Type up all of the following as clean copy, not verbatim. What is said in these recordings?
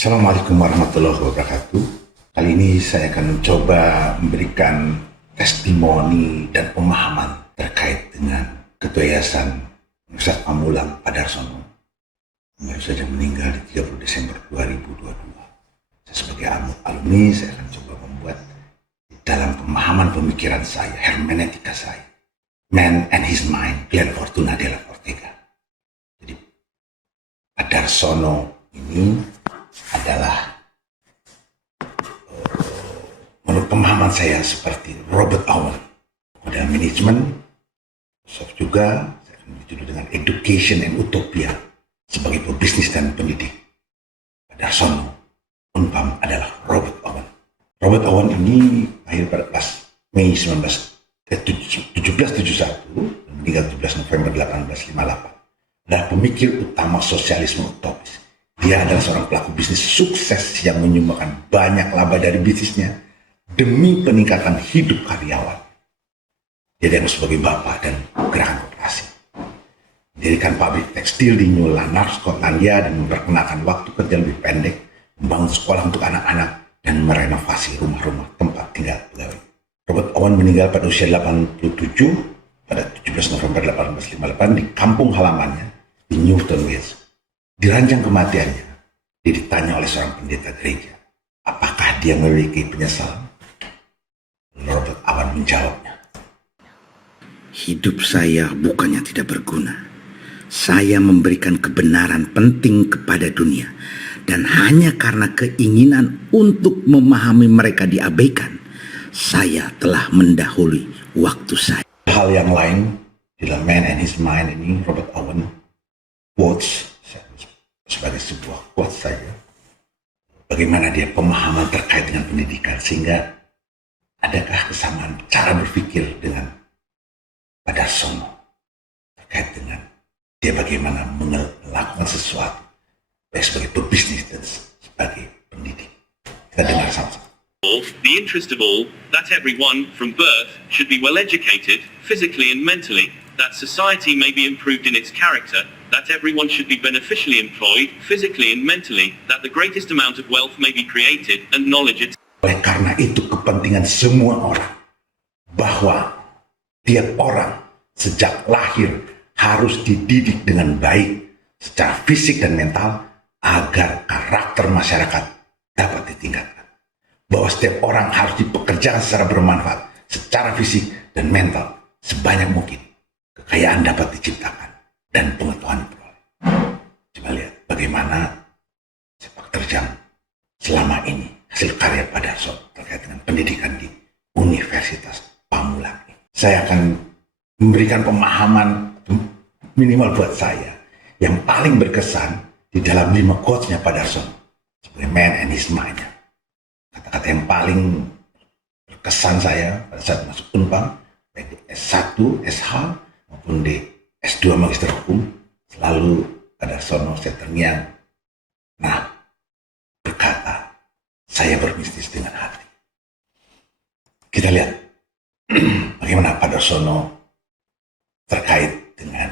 Assalamualaikum warahmatullahi wabarakatuh. Kali ini saya akan mencoba memberikan testimoni dan pemahaman terkait dengan Ketua Yayasan Universitas Pamulang Padarsono yang baru saja meninggal di 30 Desember 2022. Saya sebagai alumni, saya akan coba membuat di dalam pemahaman pemikiran saya, hermeneutika saya, Man and His Mind, Glenn Fortuna de la Ortega. Jadi Padarsono ini adalah menurut pemahaman saya seperti Robert Owen dalam manajemen, juga saya akan dituduh dengan education and utopia sebagai pebisnis dan pendidik. Padarsono Unpam adalah Robert Owen. Robert Owen ini lahir pada Mei 1771 dan meninggal 17 November 1858. Adalah pemikir utama sosialisme utopis. Dia adalah seorang pelaku bisnis sukses yang menyumbangkan banyak laba dari bisnisnya demi peningkatan hidup karyawan. Dia dianggap sebagai bapak dan gerakan koperasi. Mendirikan pabrik tekstil di New Lanark, Skotlandia, dan memperkenalkan waktu kerja lebih pendek, membangun sekolah untuk anak-anak, dan merenovasi rumah-rumah tempat tinggal pegawai. Robert Owen meninggal pada usia 87 pada 17 November 1858 di kampung halamannya di Newton, Wales. Di ranjang kematiannya, dia ditanya oleh seorang pendeta gereja, apakah dia memiliki penyesalan? Robert Owen menjawabnya, hidup saya bukannya tidak berguna. Saya memberikan kebenaran penting kepada dunia, dan hanya karena keinginan untuk memahami mereka diabaikan, saya telah mendahului waktu saya. Hal yang lain di dalam Man and His Mind ini, Robert Owen quotes sebagai sebuah quote saya, bagaimana dia pemahaman terkait dengan pendidikan, sehingga adakah kesamaan cara berpikir dengan Padarsono terkait dengan dia bagaimana melakukan sesuatu baik sebagai pebisnis dan sebagai pendidik. Kita dengar sama-sama. The interest of all, that everyone, from birth, should be well educated, physically and mentally, that society may be improved in its character, that everyone should be beneficially employed, physically and mentally, that the greatest amount of wealth may be created, and knowledge itself. Oleh karena itu kepentingan semua orang, bahwa tiap orang sejak lahir harus dididik dengan baik secara fisik dan mental agar karakter masyarakat dapat ditingkatkan. Bahwa setiap orang harus dipekerjakan secara bermanfaat secara fisik dan mental sebanyak mungkin. Kekayaan dapat diciptakan dan pengetahuan diperoleh. Coba lihat bagaimana sepak terjang selama ini hasil karya Padarsono terkait dengan pendidikan di Universitas Pamulang. Saya akan memberikan pemahaman minimal buat saya yang paling berkesan di dalam 5 quotes-nya Padarsono sebagai Man and His Mind. Kata-kata yang paling berkesan saya pada saat masuk Unpam, baik di S1, SH maupun di S2 Magister Hukum, selalu Padarsono saya terngiang. Nah, berkata, saya berbisnis dengan hati. Kita lihat bagaimana Padarsono terkait dengan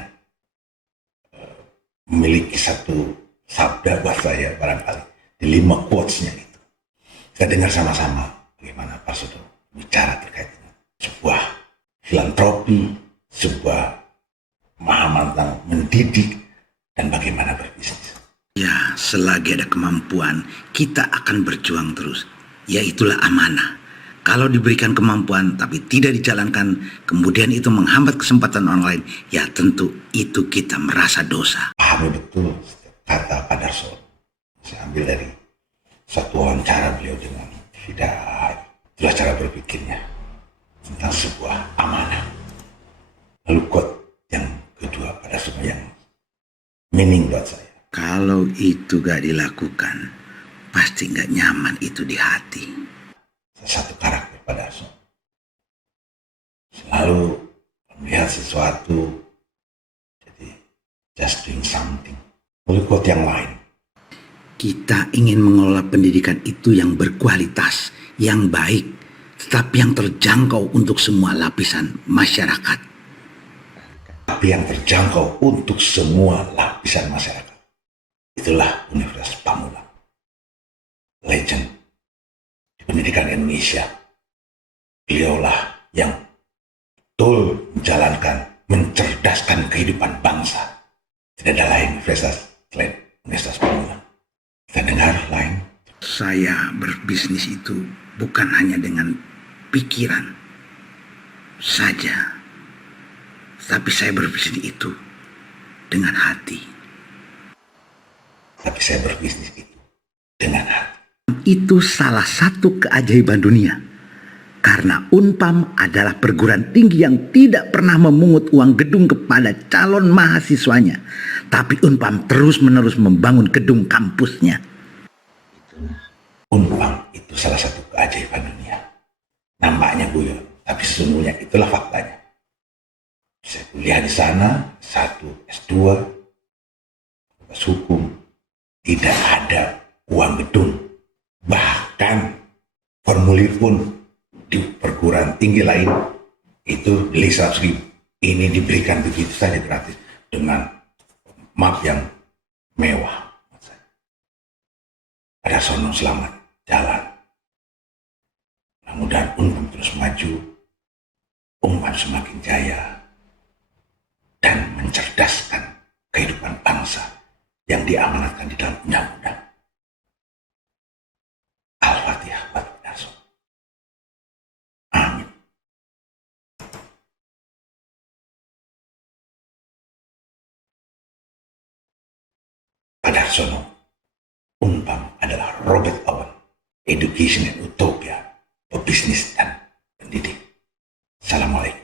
memiliki satu sabda buat saya barangkali di 5 quotes-nya itu. Kita dengar sama-sama bagaimana Padarsono bicara terkait dengan sebuah filantropi, sebuah pemahaman tentang mendidik, dan bagaimana berbisnis. Ya, selagi ada kemampuan, kita akan berjuang terus. Ya, itulah amanah. Kalau diberikan kemampuan tapi tidak dijalankan, kemudian itu menghambat kesempatan orang lain, ya tentu itu kita merasa dosa. Pahami betul setiap kata Padarsono. Saya ambil dari satu wawancara beliau dengan Hidayat. Itulah cara berpikirnya tentang sebuah amanah. Lalu quote yang kedua Padarsono yang meaning buat saya. Kalau itu gak dilakukan, pasti gak nyaman itu di hati. Satu karakter Padarsono selalu melihat sesuatu, jadi just doing something. Lalu quote yang lain, kita ingin mengelola pendidikan itu yang berkualitas, yang baik, tetapi yang terjangkau untuk semua lapisan masyarakat. tapi yang terjangkau untuk semua lapisan masyarakat. Itulah Universitas Pamulang. pendidikan Indonesia. Beliaulah yang betul menjalankan, mencerdaskan kehidupan bangsa. Tidak ada lain universitas selain Universitas Pamulang. Kita dengar lain. Saya berbisnis itu bukan hanya dengan pikiran saja, tapi saya berbisnis itu dengan hati. Tapi saya berbisnis itu dengan hati. Itu salah satu keajaiban dunia. Karena Unpam adalah perguruan tinggi yang tidak pernah memungut uang gedung kepada calon mahasiswanya. Tapi Unpam terus-menerus membangun gedung kampusnya. Unpam itu salah satu keajaiban dunia. Nampaknya guyon, tapi sesungguhnya itulah faktanya. Saya kuliah di sana, S1, S2, Fakultas Hukum, tidak ada uang gedung. Bahkan formulir pun di perguruan tinggi lain itu beli 100.000. Ini diberikan begitu saja gratis dengan map yang mewah. Ada sono selamat jalan. Mudah-mudahan Unpam terus maju, Unpam semakin jaya, dan mencerdaskan kehidupan bangsa yang diamanatkan di dalam undang-undang. Al-Fatihah buat Darsono. Amin. Pak Darsono, Unpam adalah Robert Owen, Education and Utopia, pebisnis dan pendidik. Assalamualaikum.